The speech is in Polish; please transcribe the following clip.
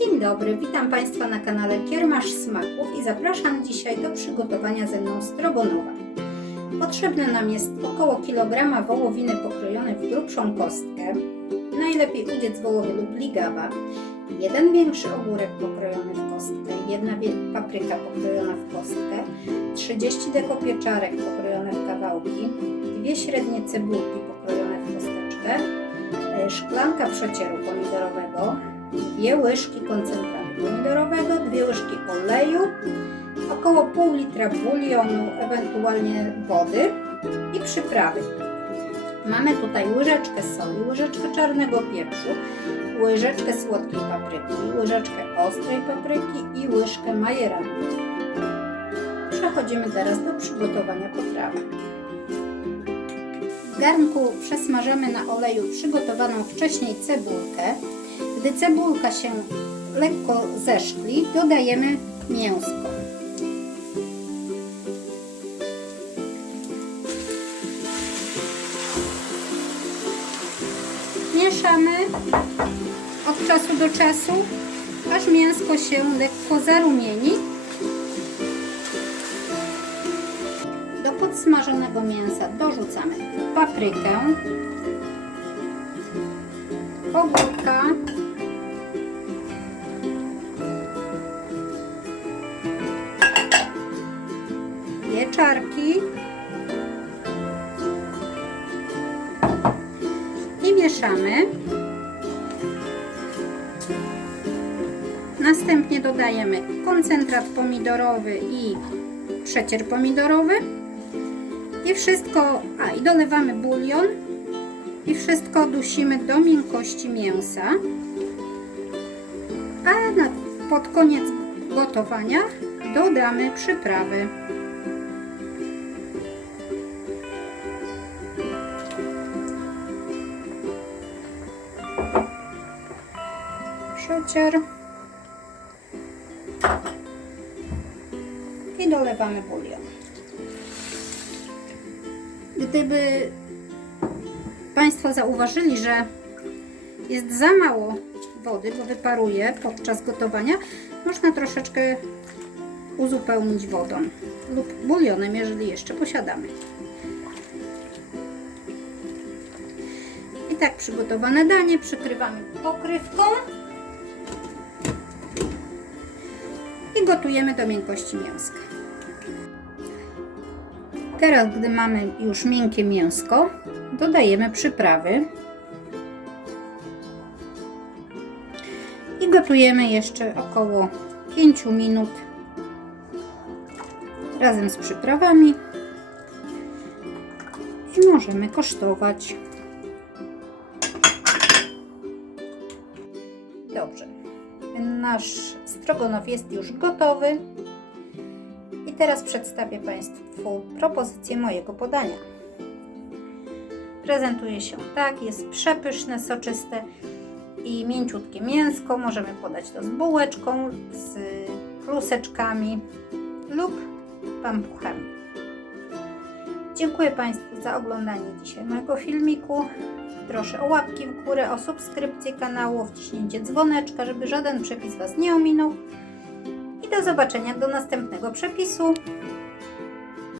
Dzień dobry, witam Państwa na kanale Kiermasz Smaków i zapraszam dzisiaj do przygotowania ze mną stroganowa. Potrzebne nam jest około kilograma wołowiny pokrojonej w grubszą kostkę, najlepiej udziec wołowy lub ligawa, jeden większy ogórek pokrojony w kostkę, jedna papryka pokrojona w kostkę, 30 deko pieczarek pokrojone w kawałki, dwie średnie cebulki pokrojone w kosteczkę, e, szklanka przecieru pomidorowego, dwie łyżki koncentratu pomidorowego, dwie łyżki oleju, około pół litra bulionu, ewentualnie wody i przyprawy. Mamy tutaj łyżeczkę soli, łyżeczkę czarnego pieprzu, łyżeczkę słodkiej papryki, łyżeczkę ostrej papryki i łyżkę majeranu. Przechodzimy teraz do przygotowania potrawy. W garnku przesmażamy na oleju przygotowaną wcześniej cebulkę. Gdy cebulka się lekko zeszkli, dodajemy mięsko. Mieszamy od czasu do czasu, aż mięsko się lekko zarumieni. Do podsmażonego mięsa dorzucamy paprykę, ogórka, pieczarki i mieszamy. Następnie dodajemy koncentrat pomidorowy i przecier pomidorowy i wszystko, a i dolewamy bulion i wszystko dusimy do miękkości mięsa. A na, pod koniec gotowania dodamy przyprawy. Przecier. I dolewamy bulion. Gdyby Państwo zauważyli, że jest za mało wody, bo wyparuje podczas gotowania, można troszeczkę uzupełnić wodą lub bulionem, jeżeli jeszcze posiadamy. I tak przygotowane danie przykrywamy pokrywką i gotujemy do miękkości mięska. Teraz, gdy mamy już miękkie mięsko, dodajemy przyprawy i gotujemy jeszcze około 5 minut razem z przyprawami i możemy kosztować. Nasz strogonow jest już gotowy. I teraz przedstawię Państwu propozycję mojego podania. Prezentuje się tak, jest przepyszne, soczyste i mięciutkie mięsko. Możemy podać to z bułeczką, z kluseczkami lub pampuchami. Dziękuję Państwu za oglądanie dzisiaj mojego filmiku. Proszę o łapki w górę, o subskrypcję kanału, o wciśnięcie dzwoneczka, żeby żaden przepis Was nie ominął. I do zobaczenia do następnego przepisu.